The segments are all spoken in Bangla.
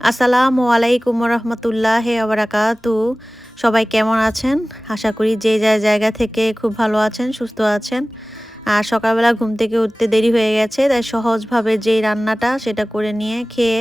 আসসালামু আলাইকুম রহমতুল্লাহ আবরাকাতু সবাই কেমন আছেন? আশা করি যে যা জায়গা থেকে খুব ভালো আছেন, সুস্থ আছেন। আর সকালবেলা ঘুম থেকে উঠতে দেরি হয়ে গেছে, তাই সহজভাবে যেই রান্নাটা সেটা করে নিয়ে খেয়ে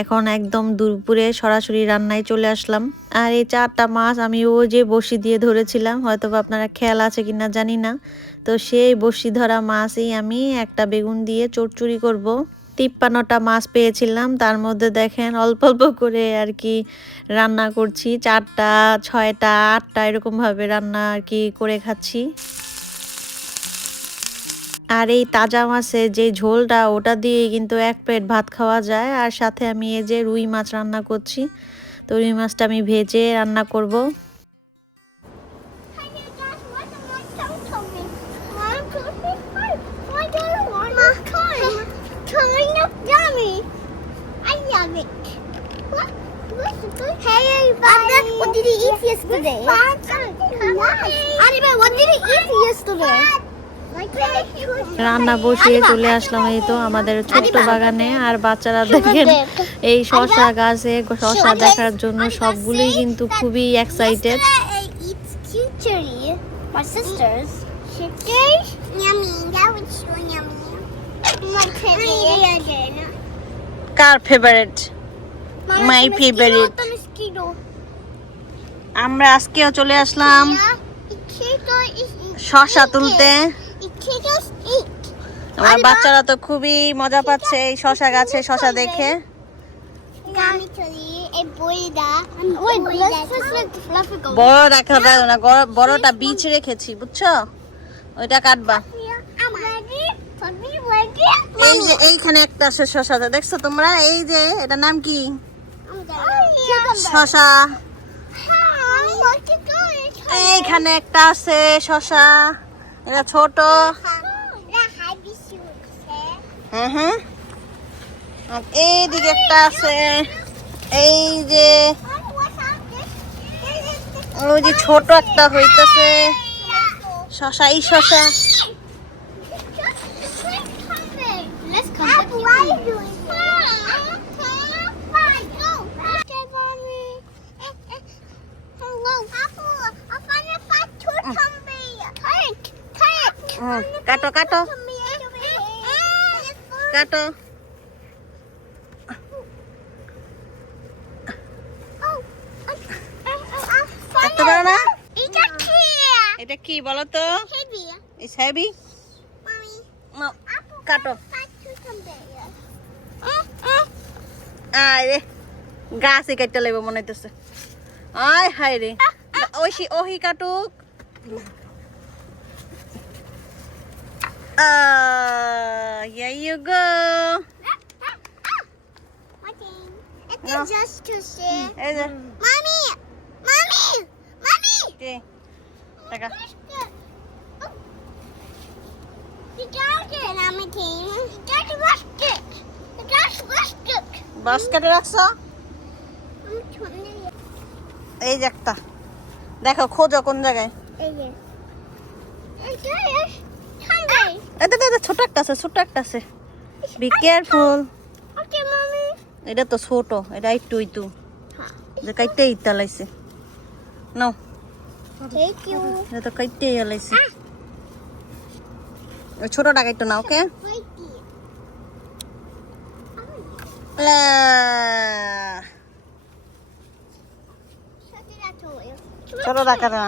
এখন একদম দুপুরে সরাসরি রান্নায় চলে আসলাম। আর এই চারটা মাছ আমি ও যে বসি দিয়ে ধরেছিলাম হয়তো আপনারা খেয়াল আছে কিনা জানি না। তো সেই বসি ধরা মাছই আমি একটা বেগুন দিয়ে চটচুরি করব। তিপ্পান্নটা মাছ পেয়েছিলাম, তার মধ্যে দেখেন অল্প অল্প করে আর কি রান্না করছি, চারটা, ছয়টা, আটটা এরকমভাবে রান্না আর কি করে খাচ্ছি। আর এই তাজা মাছের যে ঝোলটা, ওটা দিয়ে কিন্তু এক প্লেট ভাত খাওয়া যায়, আর সাথে আমি এই যে রুই মাছ রান্না করছি, তো রুই মাছটা আমি ভেজে রান্না করব। eat yesterday? আরে what did you eat yesterday? রান্না বসিয়ে চলে আসলাম এই তো আমাদের ছোট্ট বাগানে আর বাচ্চারা দেখেন এই শশা গাছে শশা দেখার জন্য সবগুলোই কিন্তু খুবই এক্সাইটেড কার ফেভারিট মাই ফেভারিট আমরা আজকেও চলে আসলাম শশা তুলতে। আমার বাচ্চারা তো খুবই মজা পাচ্ছে এই শশা গাছে, শশা দেখে. বড় রাখা যাবে না বড়টা বীজ রেখেছি, বুঝছ? ওইটা কাটবা. এই যে এইখানে একটা শশা দেখছ তোমরা? এই যে এটা নাম কি? শশা। এইখানে একটা আছে, শশা। এটা ছোট। হ্যাঁ হ্যাঁ। আর এইদিকে একটা আছে। এই যে, ওই যে ছোট একটা হইতেছে। শশা, এই শশা। Let's কাটো। কাটো কাটো কাটতে এটা কি বলো তো কাটো fat cucumber আয় রে গাছে কাটতে লাগবে মনে হইতেছে আয় হায় রে ওই ওহি কাটুক Uh, here you go. It's No. just to say. এই যে Mommy! Mommy! Mommy! কি টাকা You got it, Mommy Team. You got the basket. You got the basket. বাস্কেটে রাখছো I'm trying এই যে একটা দেখো খোঁজো কোন জায়গায় ছোট একটা আছে ছোট একটা আছে বি কেয়ারফুল Okay, Mommy. এটা তো ছোট এটা একটু একটু যে কাইটে ইটা লাইছে নাও. এটা তো কাইটে লাইছে ছোটটা না ওকে. ছোট না।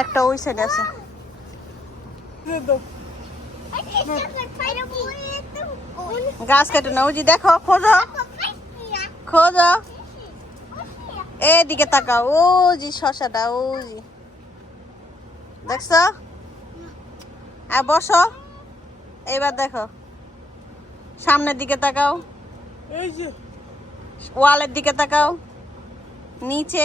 একটা ওই সাইডে আছে। গাছ কেটে না ওই দেখো খোঁজো। খোঁজো। এদিকে তাকাও। ও জি শশাটা ও জি দেখছ? আর বসো। এবার দেখো। সামনের দিকে তাকাও। ওয়ালের দিকে তাকাও। নিচে।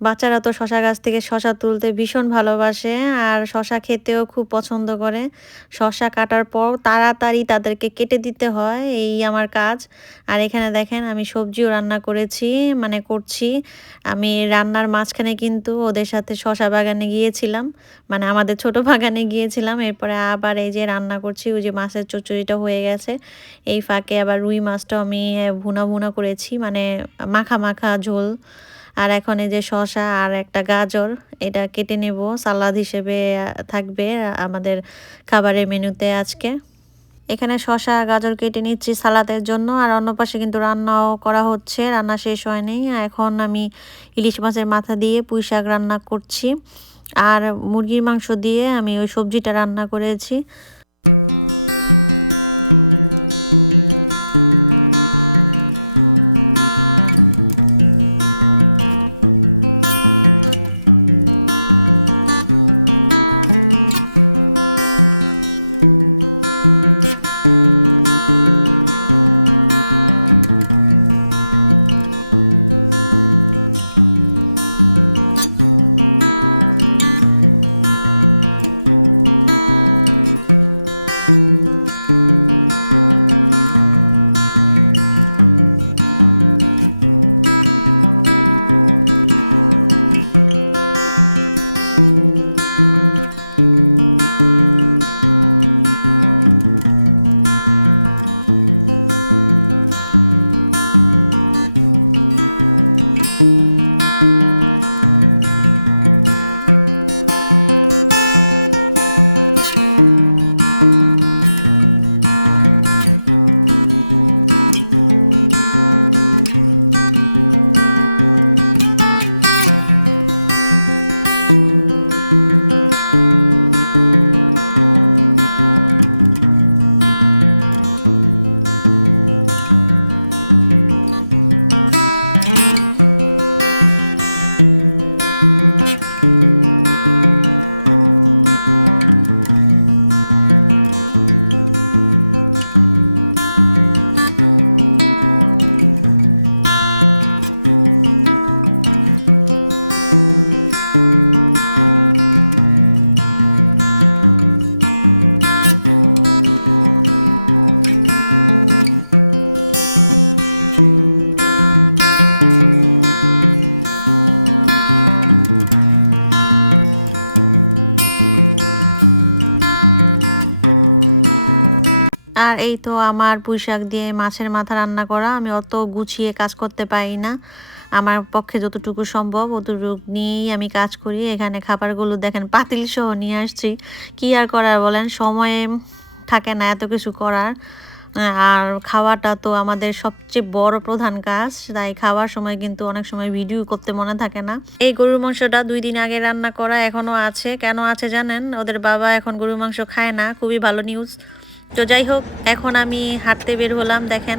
বাচ্চারা তো শশা গাছ থেকে শশা তুলতে ভীষণ ভালোবাসে আর শশা খেতেও খুব পছন্দ করে। শশা কাটার পর তাড়াতাড়ি তাদেরকে কেটে দিতে হয়, এই আমার কাজ। আর এখানে দেখেন আমি সবজিও রান্না করেছি মানে করছি। আমি রান্নার মাঝখানে কিন্তু ওদের সাথে শশা বাগানে গিয়েছিলাম মানে আমাদের ছোট বাগানে গিয়েছিলাম। এরপরে আবার এই যে রান্না করছি, ওই যে মাছের চচ্চড়িটা হয়ে গেছে। এই ফাঁকে আবার রুই মাছটাও আমি ভুনা ভুনা করেছি মানে মাখা মাখা ঝোল। আর এখন এই যে শসা আর একটা গাজর, এটা কেটে নেব। সালাদ হিসেবে থাকবে আমাদের খাবারের মেনুতে আজকে। এখানে শসা, গাজর কেটে নিচ্ছি সালাদের জন্য, আর অন্য পাশে কিন্তু রান্নাও করা হচ্ছে, রান্না শেষ হয়নি। এখন আমি ইলিশ মাছের মাথা দিয়ে পুঁই শাক রান্না করছি। আর মুরগির মাংস দিয়ে আমি ওই সবজিটা রান্না করেছি। আর এই তো আমার পুঁই শাক দিয়ে মাছের মাথা রান্না করা। আমি অত গুছিয়ে কাজ করতে পারি না। আমার পক্ষে যতটুকু সম্ভব অতটুকু নিয়েই আমি কাজ করি। এখানে খাবারগুলো দেখেন পাতিল সহ নিয়ে আসছি। কী আর করার বলেন? সময়ে থাকে না এত কিছু করার। আর খাওয়াটা তো আমাদের সবচেয়ে বড় প্রধান কাজ। তাই খাওয়ার সময় কিন্তু অনেক সময় ভিডিও করতে মনে থাকে না। এই গরুর মাংসটা দুই দিন আগে রান্না করা এখনও আছে। কেন আছে জানেন? ওদের বাবা এখন গরুর মাংস খায় না। খুবই ভালো নিউজ তো যাই হোক, এখন আমি হাঁটতে বের হলাম, দেখেন।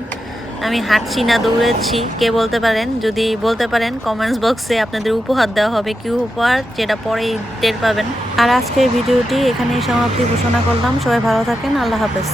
আমি হাঁটছি না, দৌড়েছি, কে বলতে পারেন? যদি বলতে পারেন কমেন্টস বক্সে আপনাদের উপহার দেওয়া হবে, কি উপহার, যেটা পরেই টের পাবেন। আর আজকের ভিডিওটি এখানেই সমাপ্তি ঘোষণা করলাম, সবাই ভালো থাকেন, আল্লাহ হাফেজ।